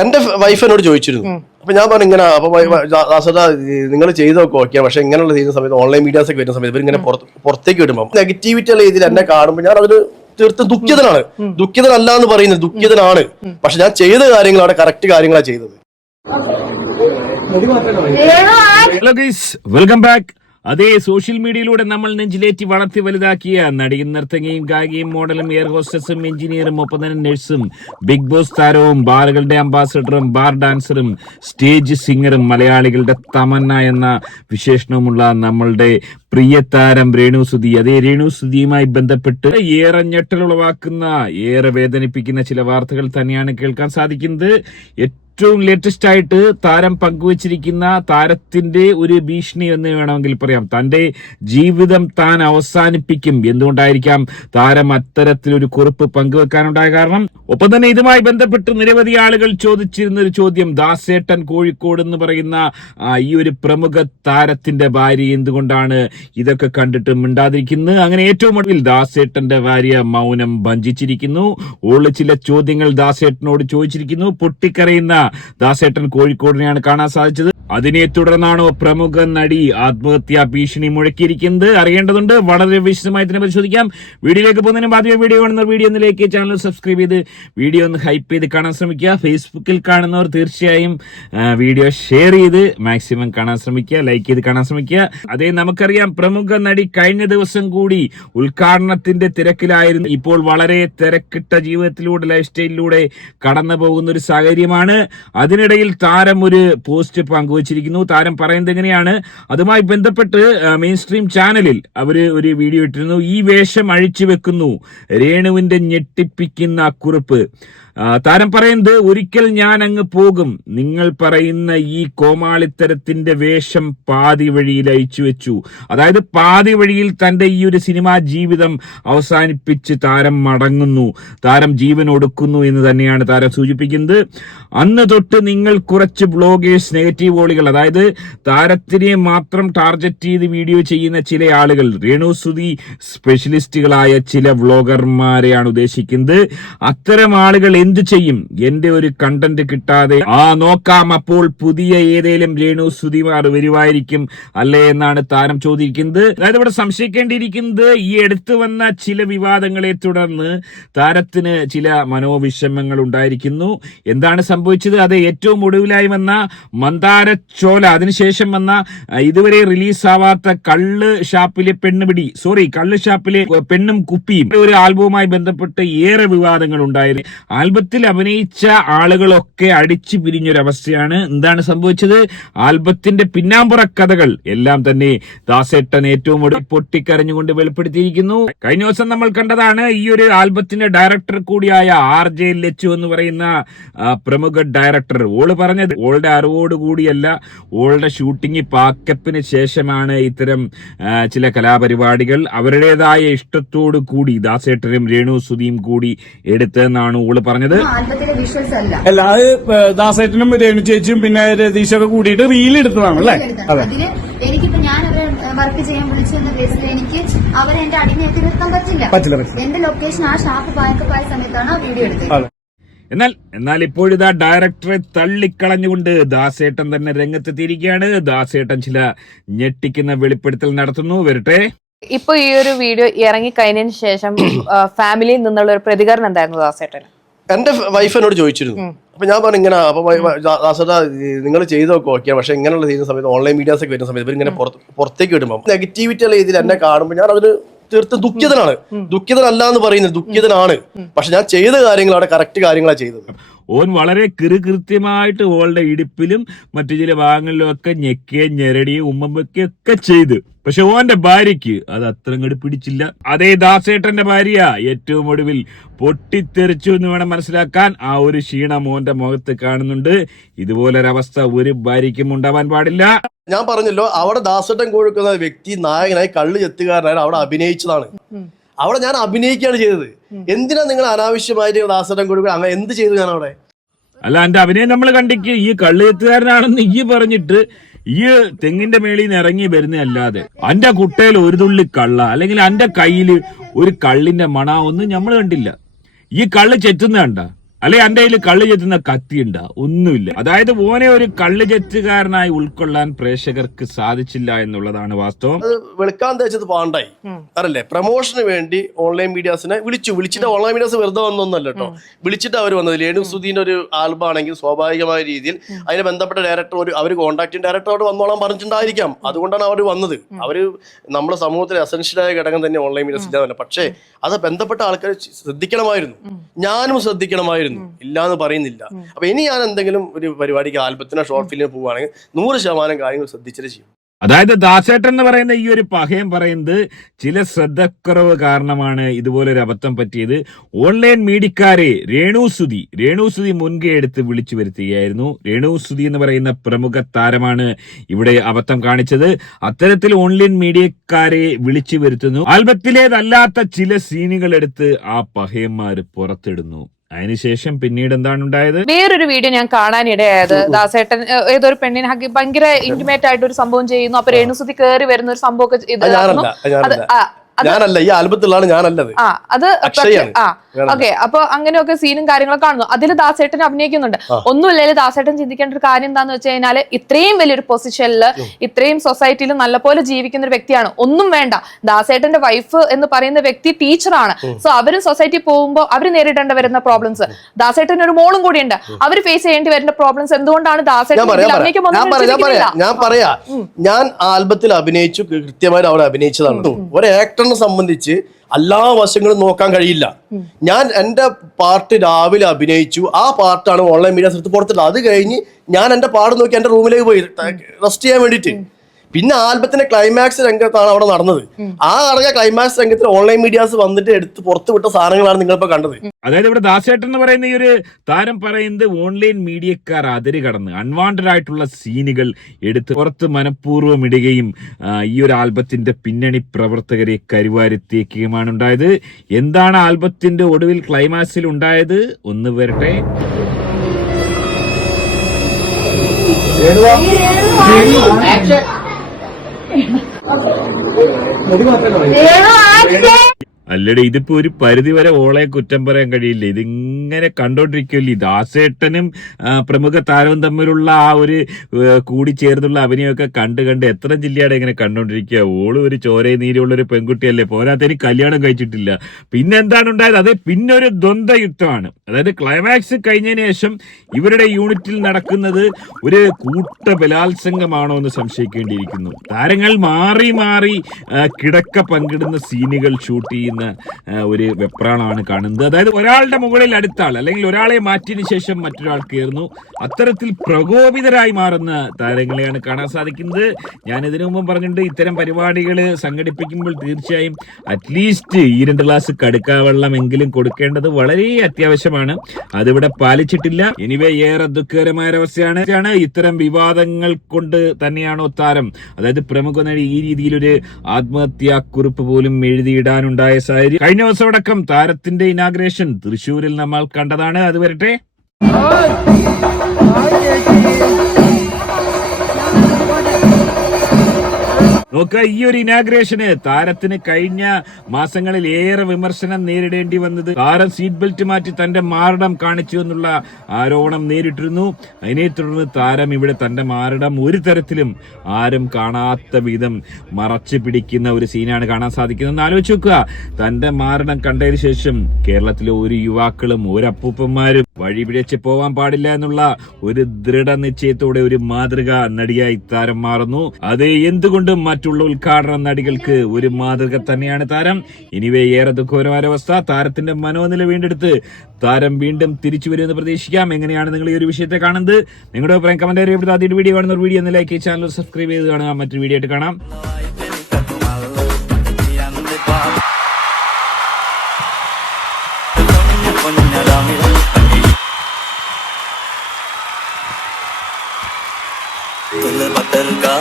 എന്റെ വൈഫ് എന്നോട് ചോദിച്ചിരുന്നു. അപ്പൊ ഞാൻ പറഞ്ഞു ഇങ്ങനെ, അപ്പൊ നിങ്ങൾ ചെയ്ത് നോക്കുക ഓക്കെ, പക്ഷെ ഇങ്ങനെയുള്ള ചെയ്യുന്ന സമയത്ത് ഓൺലൈൻ മീഡിയാസ് ഒക്കെ വരുന്ന സമയത്ത് ഇവരിങ്ങനെ പുറത്തേക്ക് വിടുമ്പോൾ നെഗറ്റിവിറ്റി ഉള്ള രീതിയിൽ എന്നെ കാണുമ്പോൾ ഞാൻ അതിൽ തീർത്തും ദുഃഖിതനാണ്. ദുഃഖിതനല്ല എന്ന് പറയുന്നത്, ദുഃഖിതനാണ്. പക്ഷെ ഞാൻ ചെയ്ത കാര്യങ്ങൾ അവിടെ കറക്റ്റ് കാര്യങ്ങളാണ് ചെയ്തത്. Hello guys, welcome back. അതേ സോഷ്യൽ മീഡിയയിലൂടെ നമ്മൾ നെഞ്ചിലേറ്റി വളർത്തി വലുതാക്കിയ നടിയും നർത്തകിയും ഗായികയും മോഡലും എയർ ഹോസ്റ്റസും എഞ്ചിനീയറും ഒപ്പം തന്നെ നഴ്സും ബിഗ് ബോസ് താരവും ബാറുകളുടെ അംബാസഡറും ബാർ ഡാൻസറും സ്റ്റേജ് സിംഗറും മലയാളികളുടെ തമന്ന എന്ന വിശേഷണവുമുള്ള നമ്മളുടെ പ്രിയ താരം രേണുസുതി. അതേ രേണുസുതിയുമായി ബന്ധപ്പെട്ട് ഏറെ ഞെട്ടലുളവാക്കുന്ന, ഏറെ വേദനിപ്പിക്കുന്ന ചില വാർത്തകൾ തന്നെയാണ് കേൾക്കാൻ സാധിക്കുന്നത്. ഏറ്റവും ലേറ്റസ്റ്റ് ആയിട്ട് താരം പങ്കുവച്ചിരിക്കുന്ന താരത്തിന്റെ ഒരു ഭീഷണി എന്ന് വേണമെങ്കിൽ പറയാം. തന്റെ ജീവിതം താൻ അവസാനിപ്പിക്കും. എന്തുകൊണ്ടായിരിക്കാം താരം അത്തരത്തിലൊരു കുറിപ്പ് പങ്കുവെക്കാനുണ്ടായ കാരണം? ഒപ്പം തന്നെ ഇതുമായി ബന്ധപ്പെട്ട് നിരവധി ആളുകൾ ചോദിച്ചിരുന്ന ഒരു ചോദ്യം, ദാസേട്ടൻ കോഴിക്കോട് എന്ന് പറയുന്ന ഈ ഒരു പ്രമുഖ താരത്തിന്റെ ഭാര്യ എന്തുകൊണ്ടാണ് ഇതൊക്കെ കണ്ടിട്ട് മിണ്ടാതിരിക്കുന്നത്? അങ്ങനെ ഏറ്റവും ഒടുവിൽ ദാസേട്ടന്റെ ഭാര്യ മൗനം ഭഞ്ജിച്ചിരിക്കുന്നു. ഓള് ചില ചോദ്യങ്ങൾ ദാസേട്ടനോട് ചോദിച്ചിരിക്കുന്നു. പൊട്ടിക്കരയുന്ന ദാസേട്ടൻ കോഴിക്കോടിനെയാണ് കാണാൻ സാധിച്ചത്. അതിനെ തുടർന്നാണോ പ്രമുഖ നടി ആത്മഹത്യാ ഭീഷണി മുഴക്കിയിരിക്കുന്നത്? അറിയേണ്ടതുണ്ട്. വളരെ വിശദമായി തന്നെ പരിശോധിക്കാം. വീഡിയോയിലേക്ക് പോകുന്നതിന് ആദ്യമേ വീഡിയോ കാണുന്നവർ വീഡിയോ ഒന്ന് ലൈക്ക് ചെയ്ത് ചാനൽ സബ്സ്ക്രൈബ് ചെയ്ത് വീഡിയോ ഒന്ന് ഹൈപ്പ് ചെയ്ത് കാണാൻ ശ്രമിക്കുക. ഫേസ്ബുക്കിൽ കാണുന്നവർ തീർച്ചയായും വീഡിയോ ഷെയർ ചെയ്ത് മാക്സിമം കാണാൻ ശ്രമിക്കുക, ലൈക്ക് ചെയ്ത് കാണാൻ ശ്രമിക്കുക. അതേ, നമുക്കറിയാം പ്രമുഖ നടി കഴിഞ്ഞ ദിവസം കൂടി ഉദ്ഘാടനത്തിന്റെ തിരക്കിലായിരുന്നു. ഇപ്പോൾ വളരെ തിരക്കിട്ട ജീവിതത്തിലൂടെ, ലൈഫ് സ്റ്റൈലിലൂടെ കടന്നു പോകുന്ന ഒരു സാഹചര്യമാണ്. അതിനിടയിൽ താരം ഒരു പോസ്റ്റ് പങ്കുവച്ചിരിക്കുന്നു. താരം പറയുന്നത് എങ്ങനെയാണ്? അതുമായി ബന്ധപ്പെട്ട് മെയിൻ സ്ട്രീം ചാനലിൽ അവര് ഒരു വീഡിയോ ഇട്ടിരുന്നു. ഈ വേഷം അഴിച്ചു വെക്കുന്നു, രേണുവിന്റെ ഞെട്ടിപ്പിക്കുന്ന കുറിപ്പ്. താരം പറയുന്നത്, ഒരിക്കൽ ഞാൻ അങ്ങ് പോകും, നിങ്ങൾ പറയുന്ന ഈ കോമാളിത്തരത്തിന്റെ വേഷം പാതി വഴിയിൽ അയച്ചു വെച്ചു. അതായത് പാതി വഴിയിൽ തന്റെ ഈ ഒരു സിനിമാ ജീവിതം അവസാനിപ്പിച്ച് താരം മടങ്ങുന്നു, താരം ജീവൻ ഒടുക്കുന്നു എന്ന് തന്നെയാണ് താരം സൂചിപ്പിക്കുന്നത്. അന്ന് തൊട്ട് നിങ്ങൾ കുറച്ച് ബ്ലോഗേഴ്സ്, നെഗറ്റീവ് വോളികൾ, അതായത് താരത്തിനെ മാത്രം ടാർഗറ്റ് ചെയ്ത് വീഡിയോ ചെയ്യുന്ന ചില ആളുകൾ, രേണുസുതി സ്പെഷ്യലിസ്റ്റുകളായ ചില വ്ളോഗർമാരെയാണ് ഉദ്ദേശിക്കുന്നത്. അത്തരം ആളുകൾ എന്ത് ചെയ്യും എന്റെ ഒരു കണ്ടന്റ് കിട്ടാതെ? നോക്കാം, അപ്പോൾ പുതിയ ഏതേലും രേണുസുതിമാർ വരുവായിരിക്കും അല്ലേ എന്നാണ് താരം ചോദിക്കുന്നത്. അതായത് ഇവിടെ സംശയിക്കേണ്ടിയിരിക്കുന്നത്, ഈ എടുത്തു വന്ന ചില വിവാദങ്ങളെ തുടർന്ന് താരത്തിന് ചില മനോവിഷമങ്ങൾ ഉണ്ടായിരിക്കുന്നു. എന്താണ് സംഭവിച്ചത്? അത് ഏറ്റവും ഒടുവിലായി വന്ന മന്ദാരച്ചോല, അതിനുശേഷം വന്ന ഇതുവരെ റിലീസാവാത്ത കള്ള് ഷാപ്പിലെ പെണ്ണും കുപ്പിയും ഒരു ആൽബവുമായി ബന്ധപ്പെട്ട് ഏറെ വിവാദങ്ങൾ ഉണ്ടായിരുന്നു. ആൽബത്തിൽ അഭിനയിച്ച ആളുകളൊക്കെ അടിച്ചു പിരിഞ്ഞൊരവസ്ഥയാണ്. എന്താണ് സംഭവിച്ചത്? ആൽബത്തിന്റെ പിന്നാമ്പുറ കഥകൾ എല്ലാം തന്നെ ദാസേട്ടൻ ഏറ്റവും ഒടുവിൽ പൊട്ടിക്കരഞ്ഞുകൊണ്ട് വെളിപ്പെടുത്തിയിരിക്കുന്നു. കഴിഞ്ഞ ദിവസം നമ്മൾ കണ്ടതാണ് ഈ ഒരു ആൽബത്തിന്റെ ഡയറക്ടർ കൂടിയായ RJ ലച്ചു എന്ന് പറയുന്ന പ്രമുഖ ഡയറക്ടർ. ഓള് പറഞ്ഞത്, ഓളുടെ അറിവോടുകൂടിയല്ല, ഓളുടെ ഷൂട്ടിംഗ് പാക്കപ്പിന് ശേഷമാണ് ഇത്തരം ചില കലാപരിപാടികൾ അവരുടേതായ ഇഷ്ടത്തോടു കൂടി ദാസേട്ടനും രേണുസുതിയും കൂടി എടുത്തെന്നാണ് ഓള് പറഞ്ഞത്. അല്ല, അത് ദാസേട്ടനും രേണു ചേച്ചിയും പിന്നെ രതീഷൊക്കെ കൂടിയിട്ട് റീൽ എടുത്തതാണ് അല്ലേ? അതെ. എനിക്കിപ്പോ ഞാൻ വർക്ക് ചെയ്യാൻ വിളിച്ചെന്ന കേസിൽ എനിക്ക് അവരെ എന്റെ അടിമയാക്കി നിർത്താൻ പറ്റില്ല. എന്റെ ലൊക്കേഷൻ ആ ഷാപ്പ് പാക്കപ്പായ സമയത്താണ് ആ വീഡിയോ എടുത്തത്. എന്നാൽ ഇപ്പോഴിതാ ഡയറക്ടറെ തള്ളിക്കളഞ്ഞുകൊണ്ട് ദാസേട്ടൻ തന്നെ രംഗത്തെത്തിയിരിക്കുകയാണ്. ദാസേട്ടൻ ചില ഞെട്ടിക്കുന്ന വെളിപ്പെടുത്തൽ നടത്തുന്നു. വരട്ടെ. ഇപ്പൊ ഈ ഒരു വീഡിയോ ഇറങ്ങി കഴിഞ്ഞതിന് ശേഷം ഫാമിലിയിൽ നിന്നുള്ള ഒരു പ്രതികരണം എന്തായിരുന്നു ദാസേട്ടൻ? എന്റെ വൈഫ് എന്നോട് ചോദിച്ചിരുന്നു. അപ്പൊ ഞാൻ പറഞ്ഞു ഇങ്ങനെ, അപ്പൊ നിങ്ങൾ ചെയ്ത് നോക്കുക ഓക്കെ, പക്ഷെ ഇങ്ങനെയുള്ള ചെയ്യുന്ന സമയത്ത് ഓൺലൈൻ മീഡിയാസ് ഒക്കെ വരുന്ന സമയത്ത് ഇവരിങ്ങനെ പുറത്തേക്ക് വിടുമ്പോൾ നെഗറ്റിവിറ്റി ഉള്ള രീതിയിൽ എന്നെ കാണുമ്പോൾ ഞാൻ അതിന് തീർത്തും ദുഃഖിതനാണ്. ദുഃഖിതനല്ല എന്ന് പറയുന്നത്, ദുഃഖിതനാണ്. പക്ഷെ ഞാൻ ചെയ്ത കാര്യങ്ങൾ അവിടെ കറക്റ്റ് കാര്യങ്ങളാണ് ചെയ്തത്. ഓൻ വളരെ കൃത്യമായിട്ട് ഓളുടെ ഇടുപ്പിലും മറ്റു ചില ഭാഗങ്ങളിലും ഒക്കെ ഞെക്കുകയും ഞെരടിയും ഉമ്മമ്പൊക്കെ ഒക്കെ ചെയ്ത്. പക്ഷെ ഓന്റെ ഭാര്യയ്ക്ക് അത് അത്ര അങ്ങോട്ട് പിടിച്ചില്ല. അതേ ദാസേട്ടന്റെ ഭാര്യ ഏറ്റവും ഒടുവിൽ പൊട്ടിത്തെറിച്ചു എന്ന് വേണം മനസ്സിലാക്കാൻ. ആ ഒരു ക്ഷീണം ഓന്റെ മുഖത്ത് കാണുന്നുണ്ട്. ഇതുപോലൊരവസ്ഥ ഒരു ഭാര്യയ്ക്കും ഉണ്ടാവാൻ പാടില്ല. ഞാൻ പറഞ്ഞല്ലോ, അവിടെ ദാസേട്ടൻ കൊടുക്കുന്ന വ്യക്തി നായകനായി കള്ള് ചെത്തുകാരനായി അവിടെ അഭിനയിച്ചതാണ്. അവിടെ ഞാൻ അഭിനയിക്കുകയാണ് ചെയ്തത്. എന്തിനാ നിങ്ങൾ അനാവശ്യമായിട്ട് ദാസേട്ടൻ കൊടുക്കുക? അങ്ങനെ എന്ത് ചെയ്തു ഞാൻ അവിടെ? അല്ല, എന്റെ അഭിനയം നമ്മൾ കണ്ടിക്ക്. ഈ കള്ള് ചെത്തുകാരനാണെന്ന് ഈ പറഞ്ഞിട്ട് ഈ തെങ്ങിന്റെ മേളിൽ നിന്ന് ഇറങ്ങി വരുന്നതല്ലാതെ അന്റെ കുട്ടയിൽ ഒരു തുള്ളി കള്ള, അല്ലെങ്കിൽ അന്റെ കയ്യിൽ ഒരു കള്ളിന്റെ മണ ഒന്നും നമ്മൾ കണ്ടില്ല. ഈ കള്ള് ചെത്തുന്ന കണ്ട അല്ലെ എന്റെ കയ്യിൽ കള്ള് ചെത്തുന്ന കത്തിയുണ്ട ഒന്നുമില്ല. അതായത് ഓനെ ഒരു കള്ള് ചെത്തുകാരനായി ഉൾക്കൊള്ളാൻ പ്രേക്ഷകർക്ക് സാധിച്ചില്ല എന്നുള്ളതാണ് വാസ്തവം. അത് വെളുക്കാൻ തേച്ചത് പാണ്ടായി അറിയില്ലേ. പ്രൊമോഷന് വേണ്ടി ഓൺലൈൻ മീഡിയാസിനെ വിളിച്ചിട്ട് ഓൺലൈൻ മീഡിയാസ് വെറുതെ വന്നൊന്നല്ല കേട്ടോ, വിളിച്ചിട്ട് അവർ വന്നത്. രേണു സുധീന്റെ ഒരു ആൽബം ആണെങ്കിൽ സ്വാഭാവികമായ രീതിയിൽ അതിന് ബന്ധപ്പെട്ട ഡയറക്ടർ അവർ കോൺടാക്ടിങ് ഡയറക്ടറോട് വന്നോളാൻ പറഞ്ഞിട്ടുണ്ടായിരിക്കാം. അതുകൊണ്ടാണ് അവർ വന്നത്. അവര് നമ്മുടെ സമൂഹത്തിലെ എസൻഷ്യലായ ഘടകം തന്നെ ഓൺലൈൻ മീഡിയാസ് ഇല്ലാതെ. പക്ഷേ അത് ബന്ധപ്പെട്ട ആൾക്കാർ ശ്രദ്ധിക്കണമായിരുന്നു, ഞാനും ശ്രദ്ധിക്കണമായിരുന്നു, ഇല്ലാന്ന് പറയുന്നില്ല. അപ്പൊ ഇനി ഞാൻ എന്തെങ്കിലും ഒരു പരിപാടിക്ക് ആൽബത്തിനോ ഷോർട്ട് ഫിലിമിന് പോവുകയാണെങ്കിൽ 100% കാര്യങ്ങൾ ശ്രദ്ധിച്ചിട്ട് ചെയ്യും. അതായത് ദാസേട്ടൻ എന്ന് പറയുന്ന ഈ ഒരു പഹയം പറയുന്നത് ചില ശ്രദ്ധക്കുറവ് കാരണമാണ് ഇതുപോലൊരു അബദ്ധം പറ്റിയത്. ഓൺലൈൻ മീഡിയക്കാരെ രേണു സുധി മുൻകൈ എടുത്ത് വിളിച്ചു വരുത്തുകയായിരുന്നു. രേണു സുധി എന്ന് പറയുന്ന പ്രമുഖ താരമാണ് ഇവിടെ അബദ്ധം കാണിച്ചത്. അത്തരത്തിൽ ഓൺലൈൻ മീഡിയക്കാരെ വിളിച്ചു വരുത്തുന്നു. ആൽബത്തിലേതല്ലാത്ത ചില സീനുകൾ എടുത്ത് ആ പഹയന്മാര് പുറത്തിടുന്നു. അതിനുശേഷം പിന്നീട് എന്താണ് ഉണ്ടായത്? വേറൊരു വീഡിയോ ഞാൻ കാണാനിടയായത്, ദാസേട്ടൻ ഏതൊരു പെണ്ണിനെ ഭയങ്കര ഇന്റിമേറ്റ് ആയിട്ട് ഒരു സംഭവം ചെയ്യുന്നു. അപ്പൊ രേണുസുതി കയറി വരുന്ന ഒരു സംഭവം ഞാനല്ല, ഈ ആൽബത്തിലാണ് ഞാനല്ലത്. അത് ഓക്കെ. അപ്പൊ അങ്ങനെയൊക്കെ സീനും കാര്യങ്ങളൊക്കെ കാണുന്നു. അതിൽ ദാസേട്ടൻ അഭിനയിക്കുന്നുണ്ട്. ഒന്നുമില്ലെങ്കിൽ ദാസേട്ടൻ ചിന്തിക്കേണ്ട ഒരു കാര്യം എന്താന്ന് വെച്ച് കഴിഞ്ഞാല് ഇത്രയും വലിയൊരു പൊസിഷനിൽ ഇത്രയും സൊസൈറ്റിയിൽ നല്ലപോലെ ജീവിക്കുന്ന ഒരു വ്യക്തിയാണ്. ഒന്നും വേണ്ട, ദാസേട്ടന്റെ വൈഫ് എന്ന് പറയുന്ന വ്യക്തി ടീച്ചറാണ്. സോ അവരും സൊസൈറ്റി പോകുമ്പോൾ അവർ നേരിടേണ്ടി വരുന്ന പ്രോബ്ലംസ്, ദാസേട്ടന് ഒരു മോളും കൂടിയുണ്ട്, അവർ ഫേസ് ചെയ്യേണ്ടി വരുന്ന പ്രോബ്ലംസ് എന്തുകൊണ്ടാണ് ദാസേട്ടൻ ഞാൻ ആൽബത്തിൽ അഭിനയിച്ചു, കൃത്യമായി അവിടെ അഭിനയിച്ചതാണ്. ഒരു ആക്ടറിനെ സംബന്ധിച്ച് എല്ലാ വശങ്ങളും നോക്കാൻ കഴിയില്ല. ഞാൻ എന്റെ പാർട്ട് രാവിലെ അഭിനയിച്ചു, ആ പാർട്ടാണ് ഓൺലൈൻ മീഡിയാസ് എടുത്ത് പുറത്തില്ല. അത് കഴിഞ്ഞ് ഞാൻ എന്റെ പാട് നോക്കി എന്റെ റൂമിലേക്ക് പോയി റെസ്റ്റ് ചെയ്യാൻ വേണ്ടിയിട്ട്. പിന്നെ ആൽബത്തിന്റെ ക്ലൈമാക്സ് രംഗത്താണ് അവിടെ നടന്നത്. ആ നടന്ന ക്ലൈമാക്സ് രംഗത്തിൽ ഓൺലൈൻ മീഡിയാസ് വന്നിട്ട് എടുത്ത് പുറത്തു വിട്ട സാധനങ്ങളാണ് നിങ്ങളിപ്പോ കണ്ടത്. അതായത് ഇവിടെ ദാസേട്ടൻ എന്ന് പറയുന്ന ഈ ഒരു താരം പറയുന്നത് ഓൺലൈൻ മീഡിയക്കാർ അതിര് കടന്ന് അൺവാണ്ടഡ് ആയിട്ടുള്ള സീനുകൾ എടുത്ത് പുറത്ത് മനഃപൂർവ്വം ഇടുകയും ഈ ഒരു ആൽബത്തിന്റെ പിന്നണി പ്രവർത്തകരെ കരുവാരിത്തേക്കുകയുമാണ് ഉണ്ടായത്. എന്താണ് ആൽബത്തിന്റെ ഒടുവിൽ ക്ലൈമാക്സിൽ ഉണ്ടായത് ഒന്ന് വരട്ടെ. അല്ലടി, ഇതിപ്പോ ഒരു പരിധി വരെ ഓളെ കുറ്റം പറയാൻ കഴിയില്ല. ഇതിങ്ങനെ കണ്ടോണ്ടിരിക്കുമല്ലേ. ദാസേട്ടനും പ്രമുഖ താരവും തമ്മിലുള്ള ആ ഒരു കൂടിച്ചേർന്നുള്ള അഭിനയമൊക്കെ കണ്ട് എത്ര ജില്ലയാണ് ഇങ്ങനെ കണ്ടോണ്ടിരിക്കുക. ഓള് ഒരു ചോരയും നീരുള്ള ഒരു പെൺകുട്ടിയല്ലേ, പോരാത്തനി കല്യാണം കഴിച്ചിട്ടില്ല. പിന്നെ എന്താണ് ഉണ്ടായത്? അത് പിന്നെ ഒരു ദ്വന്ദ്വ യുദ്ധമാണ്. അതായത് ക്ലൈമാക്സ് കഴിഞ്ഞതിന് ശേഷം ഇവരുടെ യൂണിറ്റിൽ നടക്കുന്നത് ഒരു കൂട്ട ബലാത്സംഗമാണോ എന്ന് സംശയിക്കേണ്ടിയിരിക്കുന്നു. താരങ്ങൾ മാറി മാറി കിടക്ക പങ്കിടുന്ന സീനുകൾ ഷൂട്ട് ചെയ്യുന്ന ഒരു വെപ്രാളമാണ് കാണുന്നത്. അതായത് ഒരാളുടെ മുകളിൽ അടുത്ത ആൾ അല്ലെങ്കിൽ ഒരാളെ മാറ്റിയതിനു ശേഷം മറ്റൊരാൾ കയറുന്നു. അത്തരത്തിൽ പ്രകോപിതരായി മാറുന്ന താരങ്ങളെയാണ് കാണാൻ സാധിക്കുന്നത്. ഞാൻ ഇതിനു മുമ്പ് പറഞ്ഞിട്ടുണ്ട്, ഇത്തരം പരിപാടികൾ സംഘടിപ്പിക്കുമ്പോൾ തീർച്ചയായും അറ്റ്ലീസ്റ്റ് 2 ഗ്ലാസ് കടുക്കാവെള്ളം എങ്കിലും കൊടുക്കേണ്ടത് വളരെ അത്യാവശ്യമാണ്. അതിവിടെ പാലിച്ചിട്ടില്ല. എനിവേ ഏറെ ദുഃഖകരമായ അവസ്ഥയാണ്. ഇത്തരം വിവാദങ്ങൾ കൊണ്ട് തന്നെയാണോ താരം, അതായത് പ്രമുഖ നടി ഈ രീതിയിലൊരു ആത്മഹത്യാക്കുറിപ്പ് പോലും എഴുതിയിടാനുണ്ടായ സാഹചര്യം. കഴിഞ്ഞ ദിവസം അടക്കം താരത്തിന്റെ ഇനാഗ്രേഷൻ തൃശ്ശൂരിൽ നമ്മൾ കണ്ടതാണ്. അത് വരട്ടെ. നോക്ക, ഈ ഒരു ഇനാഗ്രേഷന് താരത്തിന് കഴിഞ്ഞ മാസങ്ങളിൽ ഏറെ വിമർശനം നേരിടേണ്ടി വന്നത് താരം സീറ്റ് ബെൽറ്റ് മാറ്റി തന്റെ മാറിടം കാണിച്ചു എന്നുള്ള ആരോപണം നേരിട്ടിരുന്നു. അതിനെ തുടർന്ന് താരം ഇവിടെ തന്റെ മാറിടം ഒരു തരത്തിലും ആരും കാണാത്ത വിധം മറച്ചു പിടിക്കുന്ന ഒരു സീനാണ് കാണാൻ സാധിക്കുന്നത്. ആലോചിച്ച് നോക്കുക, തന്റെ മാറിടം കണ്ടതിന് ശേഷം കേരളത്തിലെ ഒരു യുവാക്കളും ഒരു അപ്പൂപ്പന്മാരും വഴി പിഴച്ച് പോവാൻ പാടില്ല എന്നുള്ള ഒരു ദൃഢനിശ്ചയത്തോടെ ഒരു മാതൃക നടിയായി താരം മാറുന്നു. അത് എന്തുകൊണ്ടും മറ്റുള്ള ഉദ്ഘാടന നടികൾക്ക് ഒരു മാതൃക തന്നെയാണ് താരം. എനിവേ ഏറെ ദുഃഖകരമായ അവസ്ഥ. താരത്തിന്റെ മനോനില വീണ്ടെടുത്ത് താരം വീണ്ടും തിരിച്ചു വരുമെന്ന് പ്രതീക്ഷിക്കാം. എങ്ങനെയാണ് നിങ്ങൾ ഈ ഒരു വിഷയത്തെ കാണുന്നത്? നിങ്ങളുടെ അഭിപ്രായം കമന്റ് അറിയപ്പെടുന്നത്. ആദ്യമായിട്ട് വീഡിയോ കാണുന്ന ഒരു വീഡിയോ ഒന്ന് ലൈക്ക് ചെയ്ത് ചാനൽ സബ്സ്ക്രൈബ് ചെയ്ത് കാണുക. മറ്റൊരു വീഡിയോ ആയിട്ട് കാണാം. बदल का